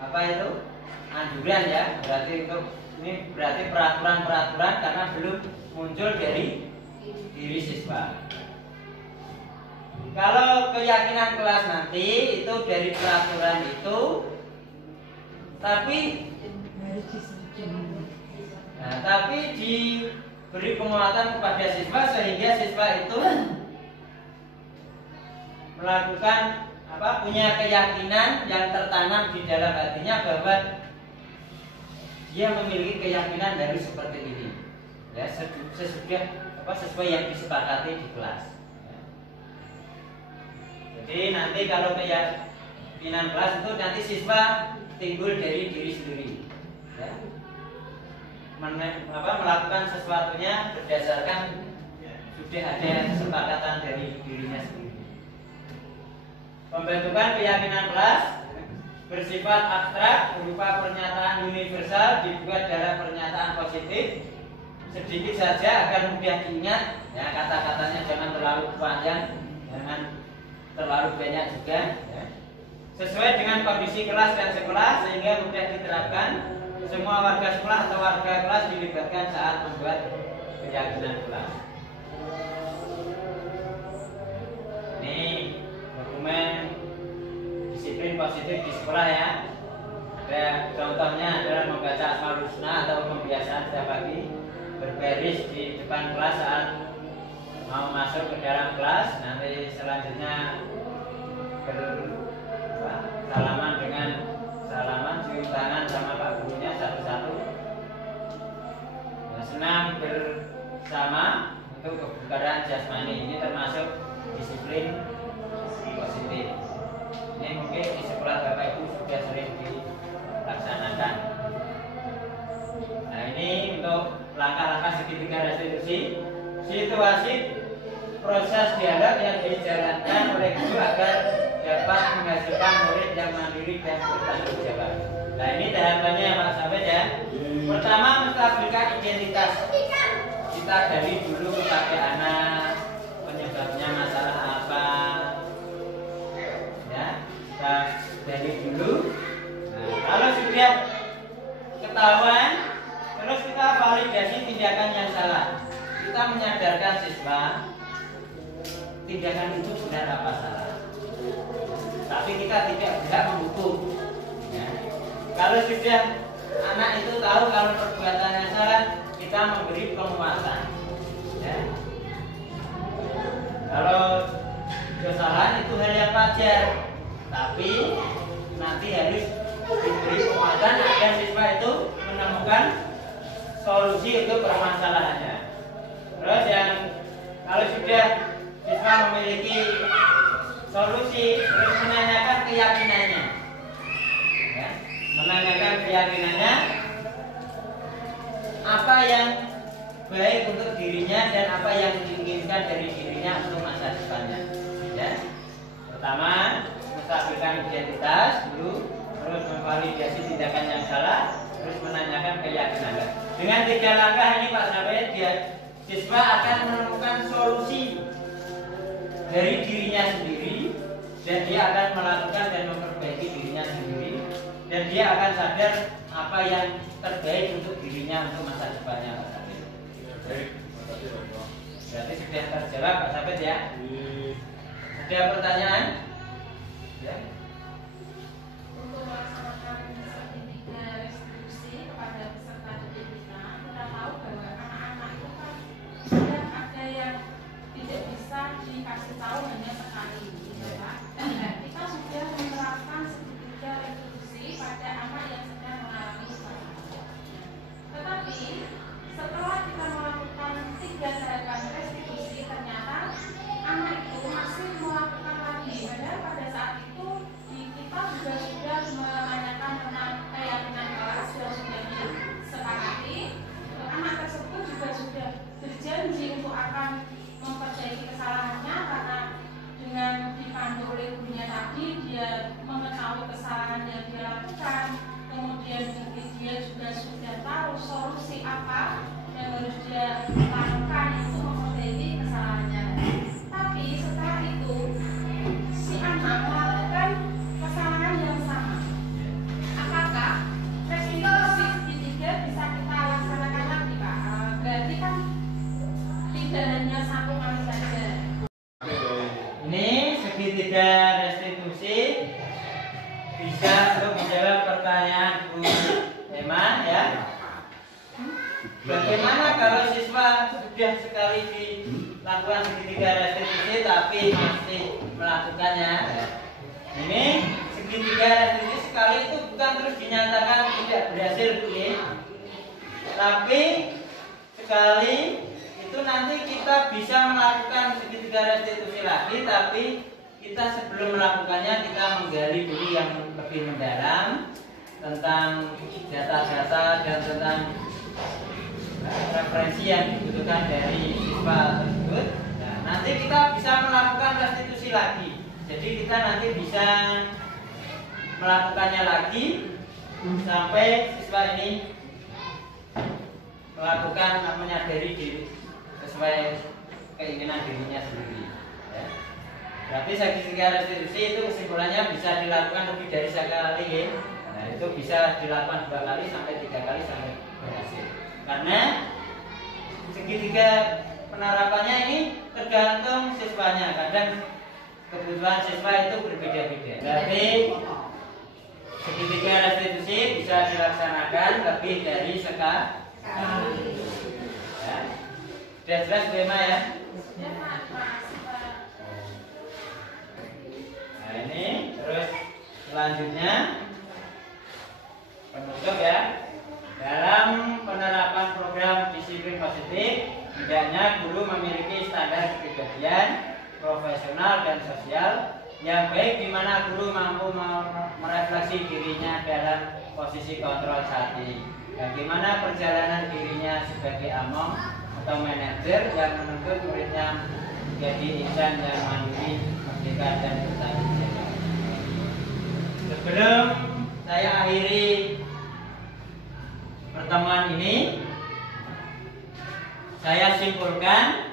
apa itu anjuran ya, berarti untuk ini berarti peraturan-peraturan karena belum muncul dari diri siswa. Kalau keyakinan kelas nanti itu dari peraturan itu, tapi diberi penguatan kepada siswa sehingga siswa itu melakukan punya keyakinan yang tertanam di dalam hatinya bahwa dia memiliki keyakinan dari seperti ini, ya, sesuai yang disepakati di kelas. Ya. Jadi nanti kalau keyakinan kelas itu nanti siswa timbul dari diri sendiri, ya. Melakukan sesuatunya berdasarkan sudah ada kesepakatan dari dirinya sendiri. Pembentukan keyakinan kelas bersifat abstrak berupa pernyataan universal dibuat dalam pernyataan positif, sedikit saja agar mudah diingat, ya, kata-katanya jangan terlalu panjang, jangan terlalu banyak juga, ya. Sesuai dengan kondisi kelas dan sekolah sehingga mudah diterapkan. Semua warga sekolah atau warga kelas dilibatkan saat membuat keyakinan kelas. Ini dokumen disiplin positif di sekolah, ya. Contohnya adalah membaca Asmaul Husna atau pembiasaan setiap pagi, berbaris di depan kelas saat mau masuk ke dalam kelas. Nanti selanjutnya salaman dengan cium tangan sama Pak Gurunya satu-satu. Senam bersama untuk kebugaran jasmani, ini termasuk disiplin positif. Ini mungkin di sekolah Bapak Ibu sudah sering dilaksanakan. Nah, ini untuk langkah-langkah segitiga restitusi. Situasi proses dialog yang dijalankan oleh guru agar dapat menghasilkan murid yang mandiri dan bertanggung jawab. Nah, ini tahapannya Pak sahabat, ya. Pertama, menstabilkan identitas. Kita dari dulu pakai anak, penyebabnya masalah apa, ya. Kita dari dulu. Nah, kalau sudah ketahuan, terus kita validasi tindakan yang salah. Kita menyadarkan siswa tindakan itu benar apa salah. Tapi kita tidak berhak menghukum, ya. Kalau sudah anak itu tahu kalau perbuatannya salah, kita memberi penguatan, ya. Kalau kesalahan itu hal yang wajar, tapi nanti harus diberi penguatan agar siswa itu menemukan solusi untuk permasalahannya. Terus yang kalau sudah siswa memiliki solusi, terus menanyakan keyakinannya, ya. Menanyakan keyakinannya apa yang baik untuk dirinya dan apa yang diinginkan dari dirinya untuk masa depannya, ya. Pertama, menstabilkan identitas dulu, terus memvalidasi tindakan yang salah, terus menanyakan keyakinannya. Dengan 3 langkah ini Pak sahabat, siswa akan menemukan solusi dari dirinya sendiri, dan dia akan melakukan dan memperbaiki dirinya sendiri, dan dia akan sadar apa yang terbaik untuk dirinya untuk masa depannya, Pak Sabit. Berarti sudah terjawab Pak Sabit, ya. Ada pertanyaan? Ya. Untuk melaksanakan segitiga restitusi kepada peserta didik kita tahu bahwa anak-anak itu kan sudah ada yang tidak bisa dikasih tahu hanya sekali, ya Pak. Kita sudah menerapkan segitiga restitusi pada anak yang sedang mengalami kesalahan. Tetapi setelah kita melakukan 3 tahapan restitusi, ternyata anak itu masih melakukan lagi. Padahal pada saat itu kita juga sudah menanyakan tentang keyakinan kelas yang sudah disepakati. Anak tersebut juga sudah berjanji untuk akan memperbaiki kesalahannya, karena dengan dipandu oleh gurunya tadi, dia mengetahui kesalahan yang dia lakukan. Kemudian dia juga sudah tahu solusi apa yang harus dia lakukan untuk memperbaiki kesalahannya. Tapi setelah itu si anak melakukan kesalahan yang sama. Apakah restitusi segitiga bisa kita laksanakan lagi, Pak? Berarti kan tidak hanya 1 kali saja. Ini segitiga restitusi bisa untuk menjawab pertanyaan Bu Emma, ya. Bagaimana kalau siswa sudah sekali dilakukan melakukan segitiga restitusi tapi masih melakukannya. Ini segitiga restitusi sekali itu bukan terus dinyatakan tidak berhasil, tapi sekali itu nanti kita bisa melakukan segitiga restitusi lagi, tapi kita sebelum melakukannya kita menggali dulu yang lebih mendalam tentang data-data dan tentang referensi yang dibutuhkan dari siswa tersebut. Nah, nanti kita bisa melakukan restitusi lagi. Jadi kita nanti bisa melakukannya lagi sampai siswa ini melakukan menyadari diri sesuai keinginan dirinya sendiri. Ya. Berarti segitiga restitusi itu kesimpulannya bisa dilakukan lebih dari sekali. Ya. Nah, itu bisa dilakukan 2 kali sampai 3 kali sampai berhasil. Karena segitiga penerapannya ini tergantung siswanya. Kadang kebutuhan siswa itu berbeda-beda. Jadi segitiga restitusi bisa dilaksanakan lebih dari sekali. Ya. Sudah jelas tema ya? Nah ini terus selanjutnya penutup ya. Dalam penerapan program disiplin positif, hendaknya guru memiliki standar kepribadian profesional dan sosial yang baik, di mana guru mampu merefleksi dirinya dalam posisi kontrol hati. Bagaimana perjalanan dirinya sebagai among atau manajer yang menuntut muridnya menjadi insan yang mandiri, merdeka dan bertanggung jawab. Sebelum saya akhiri pertemuan ini, saya simpulkan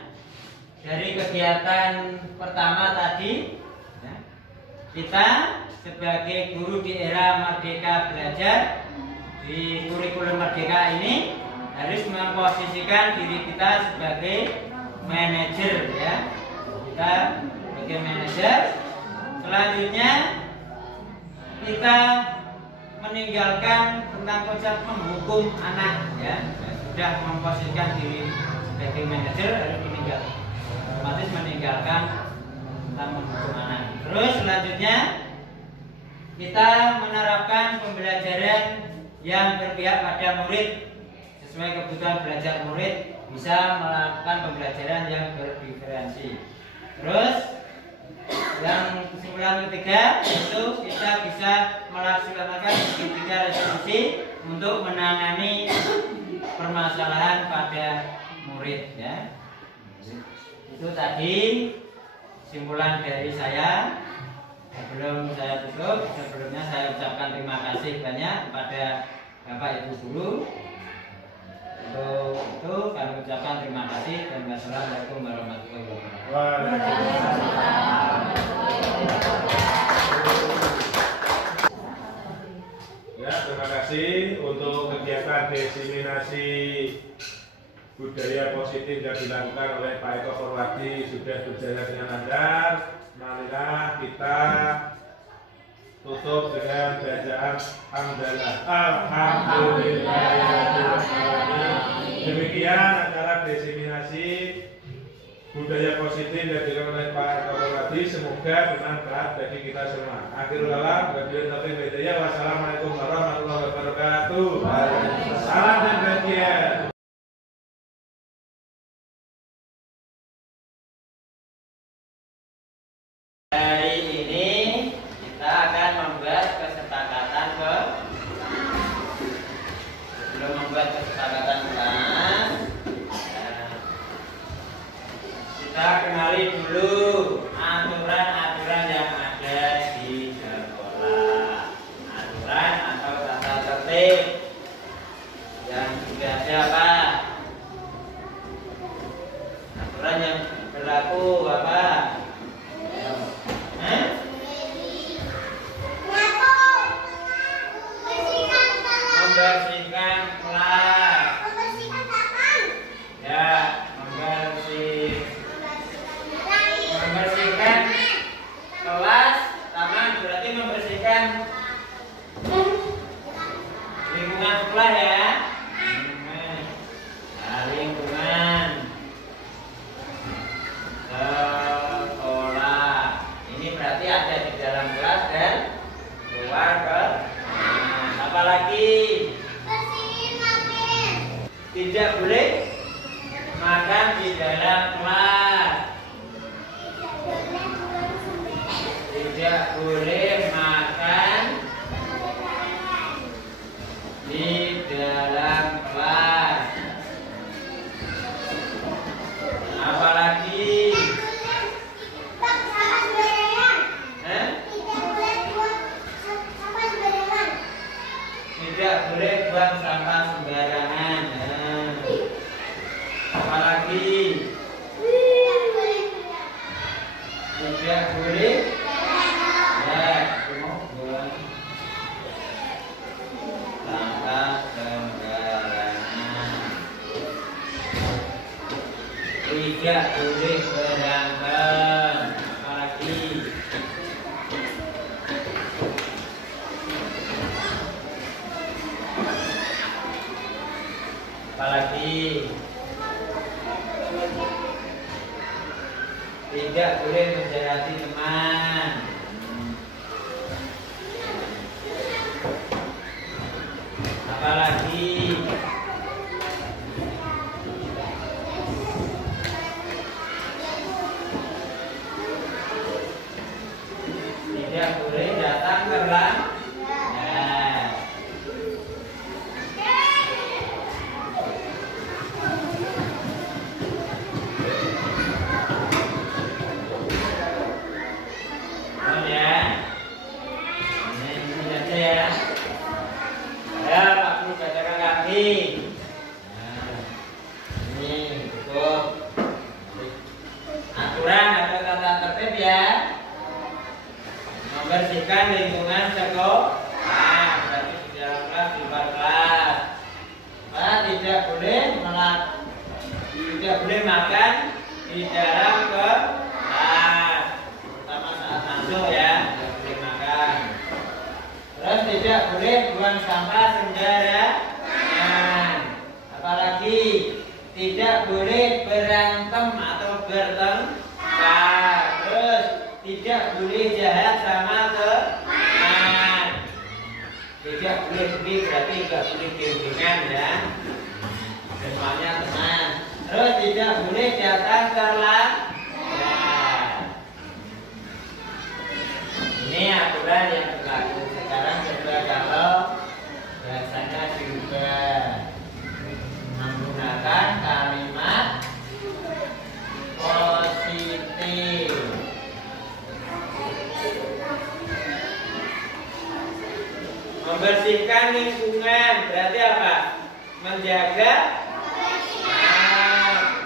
dari kegiatan pertama tadi, ya, kita sebagai guru di era Merdeka Belajar di kurikulum Merdeka ini harus memposisikan diri kita sebagai manajer, ya. Kita sebagai manajer. Selanjutnya kita meninggalkan tentang konsep menghukum anak, ya. Sudah memposisikan diri sebagai manajer harus otomatis meninggalkan tentang menghukum anak. Terus selanjutnya kita menerapkan pembelajaran yang berpihak pada murid sesuai kebutuhan belajar murid, bisa melakukan pembelajaran yang berdiferensi. Terus yang kesimpulan ketiga itu kita bisa melaksanakan segitiga restitusi untuk menangani permasalahan pada murid, ya. Itu tadi kesimpulan dari saya. Sebelum saya tutup, sebelumnya saya ucapkan terima kasih banyak kepada Bapak Ibu guru. Untuk itu kami ucapkan terima kasih dan wassalamualaikum warahmatullahi wabarakatuh. Ya, terima kasih untuk kegiatan diseminasi budaya positif yang dilakukan oleh Pak Eko Purwadi sudah berjalan dengan lancar. Marilah kita tutup dengan bacaan hamdalah. Alhamdulillah. Demikian acara diseminasi budaya positif yang dilakukan oleh Pak Eko Purwadi, semoga bermanfaat bagi kita semua. Akhirul kalam, wassalamualaikum warahmatullahi wabarakatuh. Salam dan bahagia. Hari ini kita akan membuat kesepakatan sebelum membuat kesepakatan kelas, kita kenali dulu aturan-aturan yang ada di sekolah, aturan atau tata tertib yang sudah ada apa? Aturan yang berlaku apa? Membersihkan kelas. Ya, membersihkan kelas, taman berarti membersihkan lingkungan sekolah ya. Lingkungan. Apalagi tidak boleh makan di dalam kelas. Tidak boleh makan di dalam kelas. Apalagi tidak boleh buang sampah sembarangan. Apalagi tidak boleh buang sampah sembarangan. Tidak boleh berantem. Apalagi tidak boleh menjahati teman. Apalagi tidak boleh datang terlambat. Membersihkan lingkungan sekolah, berarti di dalam kelas, di luar kelas. Tidak boleh makan di dalam kelas, terutama saat masuk ya, tidak boleh makan. Terus tidak boleh buang sampah sembarangan. Apalagi tidak boleh berantem atau bertengkar. Terus tidak boleh jahat sama teman. Tidak boleh beli, berarti tidak boleh geng-gengan ya. Semuanya teman. Terus tidak boleh datang terlambat. Ini aturan yang berlaku. Sekarang coba kalau biasanya juga menggunakan kalimat positif. Membersihkan lingkungan berarti apa? Menjaga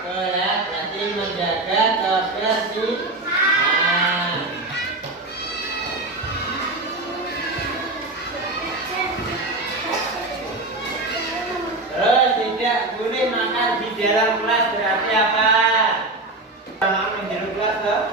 betul ya, berarti menjaga kebersihan. Terus tidak boleh makan di dalam kelas berarti apa? Makan di dalam kelas toh?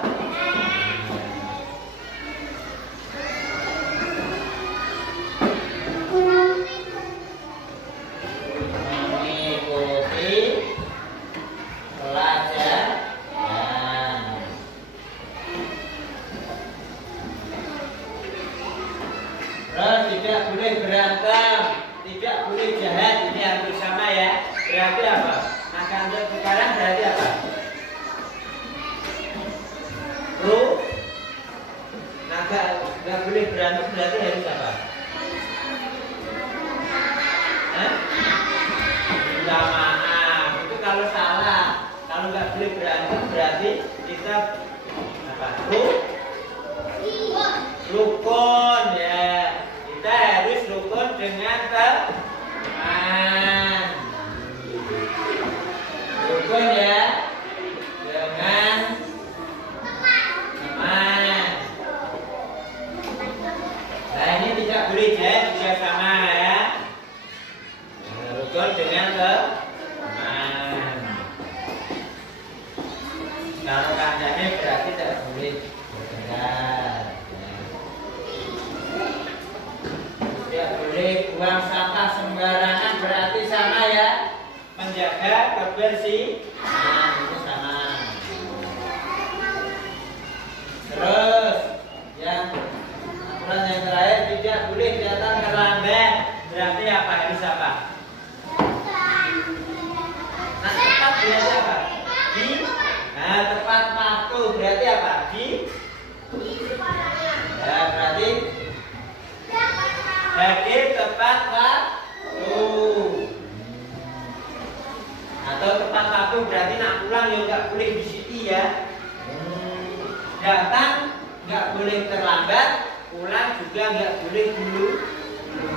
Terus tidak boleh berantem, tidak boleh jahat, ini hampir sama ya. Berarti apa? Maka untuk sekarang berarti apa? Nggak boleh berantem berarti harus apa? Minta maaf. Itu kalau salah. Kalau nggak boleh berantem berarti kita apa? Rukun ya. Kita harus rukun dengan teman. Rukun ya dengan teman. Nah ini tidak boleh jahat juga sama ya. Rukun dengan teman. Kalau kancane berarti tidak boleh bergerak. Tidak boleh buang sampah sembarangan berarti sama ya. Menjaga kebersihan itu sama. Terus yang aturan yang terakhir tidak boleh datang terlambat. hadir tepat waktu. Atau tepat waktu berarti nak pulang ya nggak boleh di sini ya. Datang nggak boleh terlambat, pulang juga nggak boleh dulu.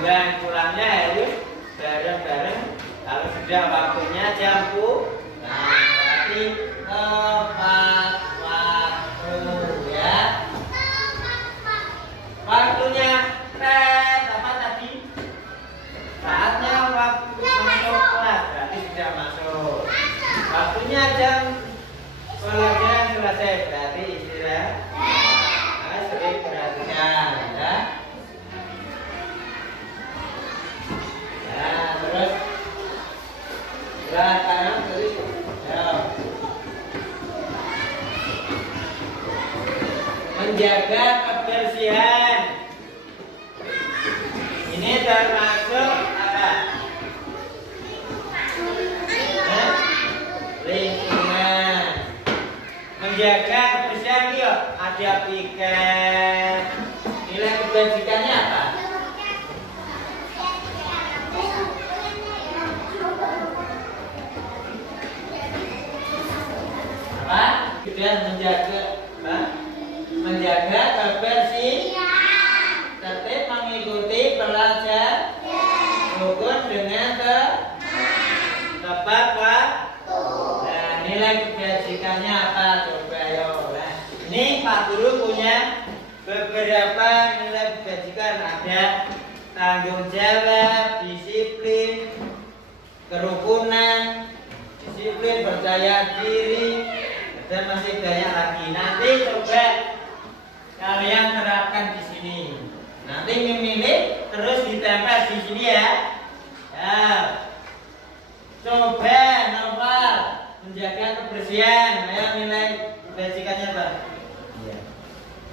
Dan pulangnya harus bareng-bareng. Kalau sudah waktunya jam pulang, berarti tepat waktu ya. Waktunya apa tadi? Saatnya waktu masuk kelas, berarti sudah masuk. Waktunya jam pelajaran selesai, berarti istirahat. Sering perhatikan ya. Nah, terus sebelah kanan terus ya. Menjaga kebersihan. Ini termasuk apa? Lingkungan. Menjaga kebersihan yuk. Ada piket. Nilai kebajikannya apa? Apa? Sudah menjaga kebersihan, tertib mengikuti pelajaran, rukun dengan tepat waktu. Nah, nilai kebajikannya apa? Coba yuk. Nah, ini Pak Guru punya beberapa nilai kebajikan. Ada tanggung jawab, disiplin, kerukunan, disiplin, percaya diri, dan masih banyak lagi. Nanti coba kalian terapkan di sini. Nanti memilih terus ditempel di sini ya. Ya. Coba Noval menjaga kebersihan. Ayo nilai kebajikannya apa? Iya.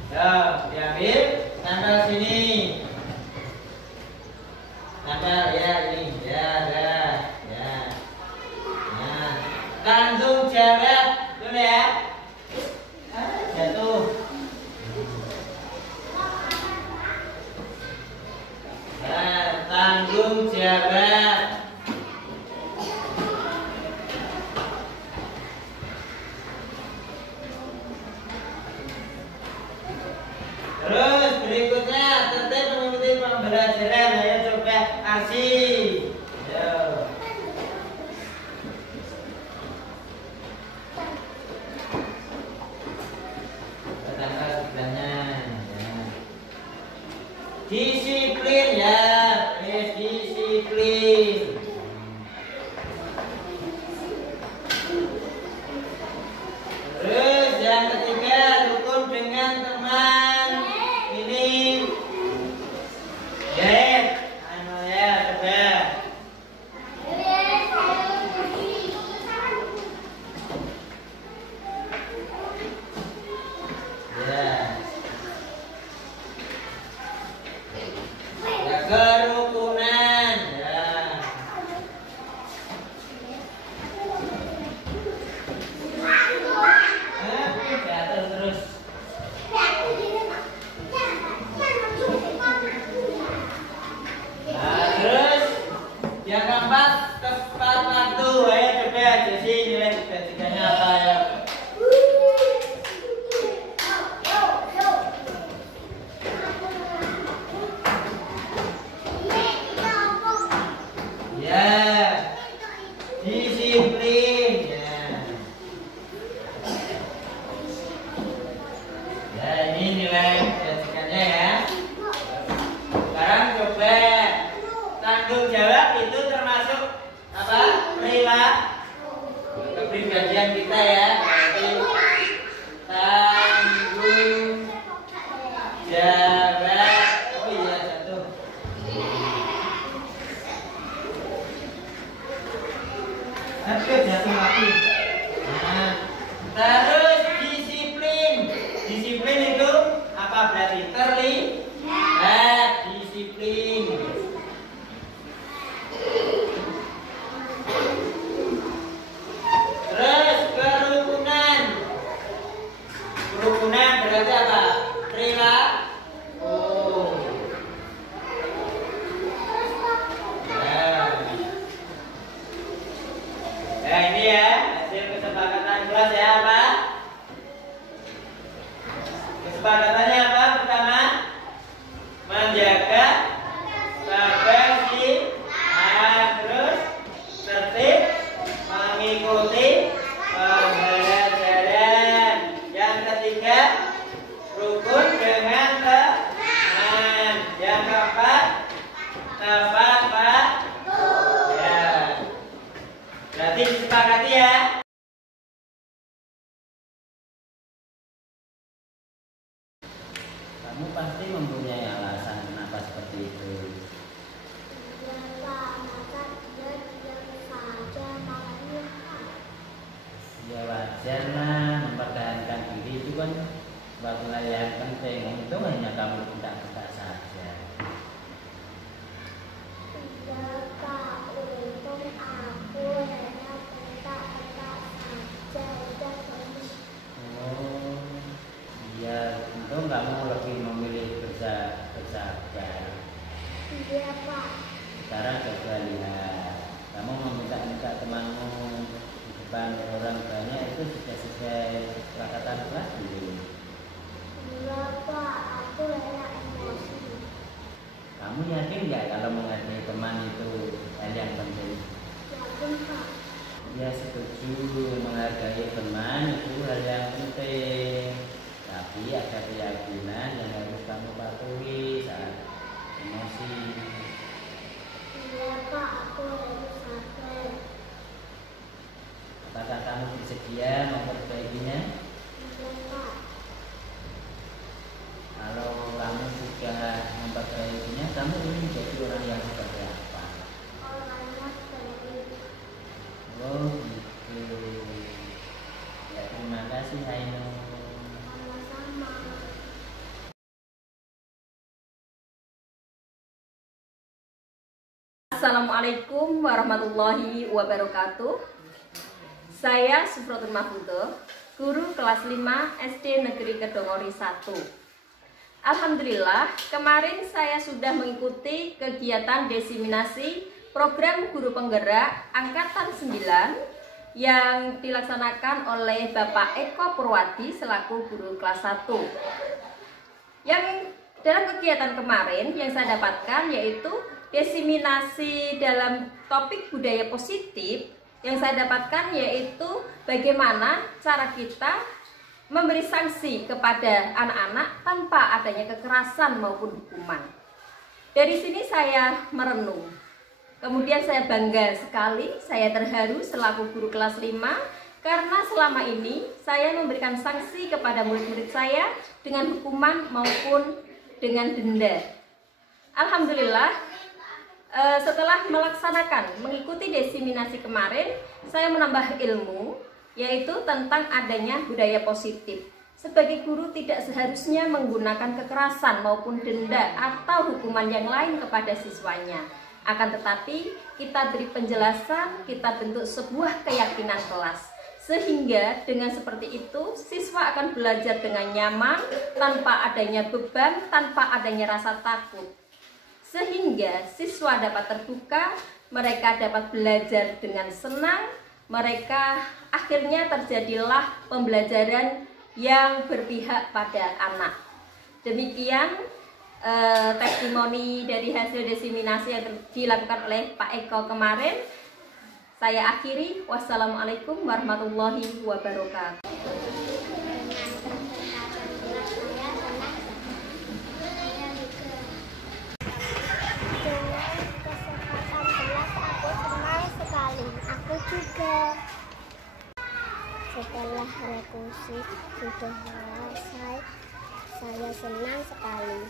Ya, diambil, tempel sini. Tempel ya ini. Ya, dah. Ya. Nah, tanggung jawab dulu ya. Jatuh. Nah, tanggung jawab. Terus berikutnya tertib mengikuti pembelajaran. Ayo coba aksi. Yo. Pertama sebelahnya. Ya. Disiplin ya, disiplin. Terus yang ketiga rukun dengan teman. Ini ya, anu ya, coba. Ya. Ya, kerukunan ya. Jatuh terus. Nah, terus yang keempat tepat waktu. Ayo coba Jesse nilai kebajikannya apa ya? Ya, disiplin ya. Ya, ini nilai kebajikannya ya. Sekarang coba tanggung jawab itu termasuk apa? Perilaku kepribadian kita ya. Jadi tanggung jawab. Oh iya jatuh. Aduh jatuh lagi. Nah, terus disiplin. Disiplin itu apa berarti? Terlihat disiplin. Terus kerukunan. Kerukunan berarti apa? Perilaku. Sekarang coba lihat, kamu meminta temanmu di depan orang banyak itu sudah sesuai kesepakatan kelas belum? Enggak Pak, aku enak emosi. Kamu yakin nggak kalau menghargai teman itu hal yang penting? Yakin Pak. Ya setuju, menghargai teman itu hal yang penting. Tapi ada keyakinan yang harus kamu patuhi saat emosi. Iya Pak, aku harus sabar. Apakah kamu bersedia memperbaikinya? Iya Pak. Kalau kamu sudah memperbaikinya, kamu ingin menjadi orang yang seperti apa? Orangnya baik. Oh gitu. Ya terima kasih Ainul. Sama-sama. Assalamualaikum warahmatullahi wabarakatuh. Saya Sufrotul Mahfudoh, guru kelas 5 SD Negeri Kedongori 1. Alhamdulillah, kemarin saya sudah mengikuti kegiatan desiminasi program guru penggerak Angkatan 9 yang dilaksanakan oleh Bapak Eko Purwadi selaku guru kelas 1. Yang dalam kegiatan kemarin yang saya dapatkan yaitu desiminasi dalam topik budaya positif. Yang saya dapatkan yaitu bagaimana cara kita memberi sanksi kepada anak-anak tanpa adanya kekerasan maupun hukuman. Dari sini saya merenung. Kemudian saya bangga sekali, saya terharu selaku guru kelas 5 karena selama ini saya memberikan sanksi kepada murid-murid saya dengan hukuman maupun dengan denda. Alhamdulillah, setelah mengikuti desiminasi kemarin, saya menambah ilmu, yaitu tentang adanya budaya positif. Sebagai guru tidak seharusnya menggunakan kekerasan maupun denda atau hukuman yang lain kepada siswanya. Akan tetapi, kita beri penjelasan, kita bentuk sebuah keyakinan kelas. Sehingga dengan seperti itu, siswa akan belajar dengan nyaman, tanpa adanya beban, tanpa adanya rasa takut. Sehingga siswa dapat terbuka, mereka dapat belajar dengan senang, mereka akhirnya terjadilah pembelajaran yang berpihak pada anak. Demikian testimoni dari hasil desiminasi yang dilakukan oleh Pak Eko kemarin. Saya akhiri, wassalamualaikum warahmatullahi wabarakatuh. Juga setelah revisi sudah selesai, saya senang sekali.